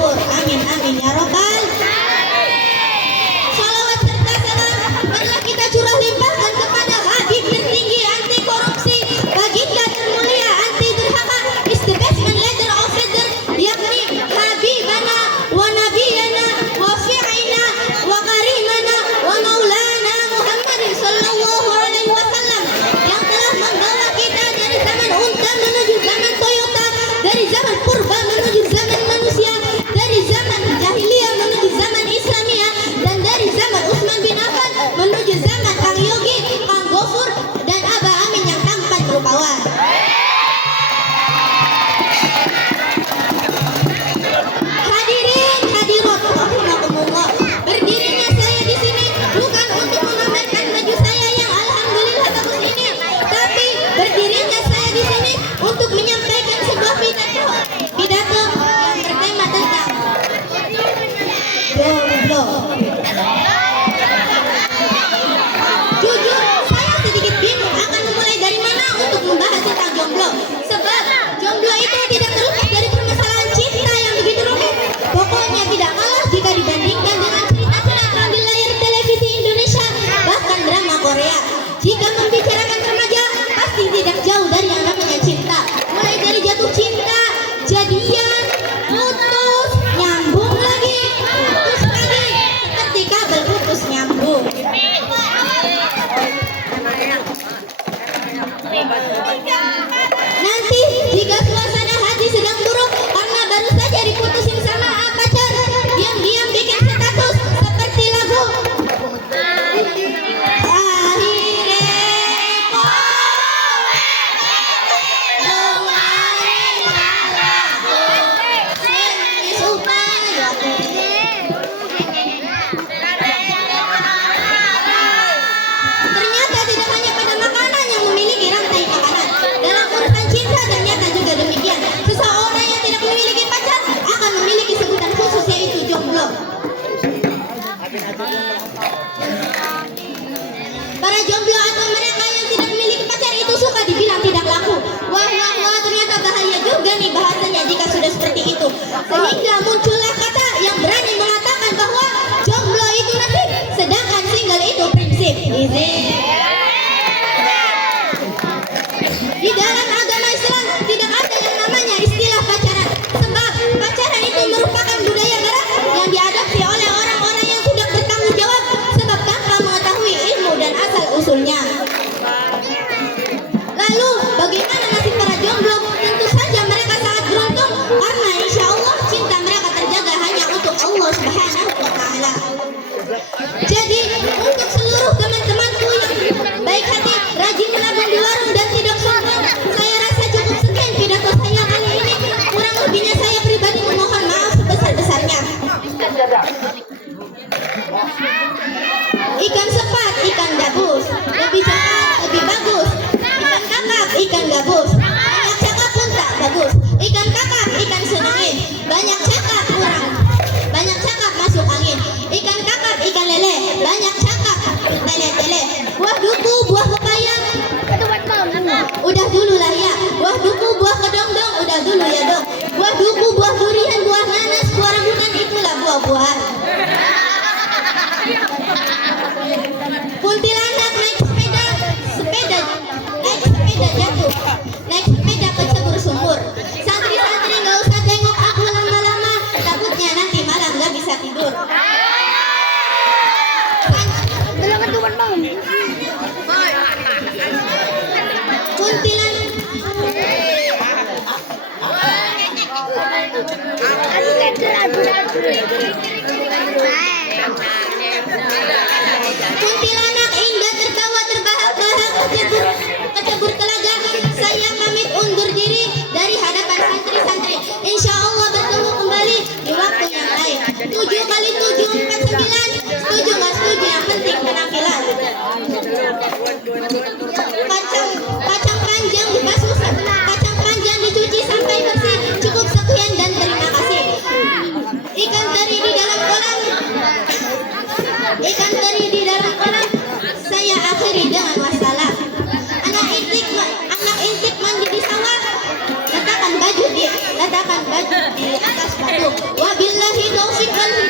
makmur. Amin amin ya robbal. Salawat serta salam marilah kita curah limpahkan kepada Habib tertinggi anti korupsi, baginda termulia anti durhaka, is the best man leader of leader, yakni Habibana wa Nabiyana wa Fi'ina wa Karimana wa Maulana Muhammad sallallahu alaihi wasallam, yang telah membawa kita dari zaman unta menuju zaman Toyota, dari zaman purba menuju zaman manusia, dari zaman jahiliyah menuju zaman Islamiyah, dan dari zaman Utsman bin Affan menuju zaman Kang Yogi, Kang Gofur, dan Abah Amin yang tampan rupawan. Hadirin hadirat rahimakumullah, berdirinya saya di sini bukan untuk memamerkan baju saya yang alhamdulillah bagus ini, tapi berdirinya saya di sini untuk menyampaikan sebuah pidato yang bertema tentang jomblo. Jujur, saya sedikit bingung akan memulai dari mana untuk membahas tentang jomblo, sebab jomblo itu tidak terlepas dari permasalahan cinta yang begitu rumit. Pokoknya tidak kalah jika dibandingkan dengan cerita sinetron di layar televisi Indonesia, bahkan drama Korea. Jika membicarakan remaja, pasti tidak jauh dari yang namanya cinta. Mulai dari jatuh cinta, jadian, putus, nyambung lagi, putus lagi, seperti kabel putus nyambung. Nanti jika suasana hati sedang buruk karena baru saja diputusin sama pacar, diam-diam bikin status seperti lagu ternyata tidak hanya pada makanan yang memiliki rantai makanan. Dalam urusan cinta ternyata juga demikian. Seseorang yang tidak memiliki pacar akan memiliki sebutan khusus, yaitu jomblo. Para jomblo atau mereka yang tidak memiliki pacar itu suka dibilang tidak laku. Wah, ternyata bahaya juga nih bahasanya jika sudah seperti itu. Sehingga muncullah kata yang berani mengatakan bahwa jomblo itu nasib, sedangkan single itu prinsip. Di dalam agama Islam tidak ada yang namanya istilah pacaran, sebab pacaran itu merupakan budaya barat yang diadopsi oleh orang-orang yang tidak bertanggung jawab, sebab tanpa mengetahui ilmu dan asal usulnya. Lalu bagaimana nasib para jomblo? Tentu saja mereka sangat beruntung, karena insya Allah cinta mereka terjaga hanya untuk Allah Subhanahu wa Ta'ala. Jadi untuk seluruh teman-temanku yang baik hati, rajin menabung di warung dan tidak sombong, saya rasa cukup sekian pidato saya kali ini. Kurang lebihnya saya pribadi memohon maaf sebesar-besarnya. Ikan sepat, ikan gabus, lebih cepat, lebih bagus. Ikan kakap, ikan gabus, banyak cakap pun tak bagus. Ikan kakap, ikan senangin, banyak cakap kurang, banyak cakap masuk angin. Ikan kakap, ikan lele, banyak cakap tele-tele. Buah duku, buah pepaya, udah dulu lah ya. Buah duku, buah kedong-dong, udah dulu ya dong. Buah duku, buah durian, buah nanas, buah rambutan, itulah buah-buahan. Kuntilanak naik sepeda, naik sepeda jatuh, naik sepeda kecebur sumur. Santri-santri nggak usah tengok aku lama-lama, takutnya nanti malam nggak bisa tidur. Kuntilanak indah tertawa terbahak-bahak kecebur telaga. Saya pamit undur diri dari hadapan santri-santri. Insya Allah bertemu kembali di waktu yang lain. 7 kali 7 49. Setuju nggak setuju, yang penting penampilan. Kacang panjang dibasuh, kacang panjang dicuci sampai bersih. Cukup sekian dan terima kasih. Ikan teri di dalam kolam, ikan teri di dalam kolam. Saya akhiri dengan wassalam. Anak intik mandi di sawah, letakkan baju di atas batu. Billahi taufik wal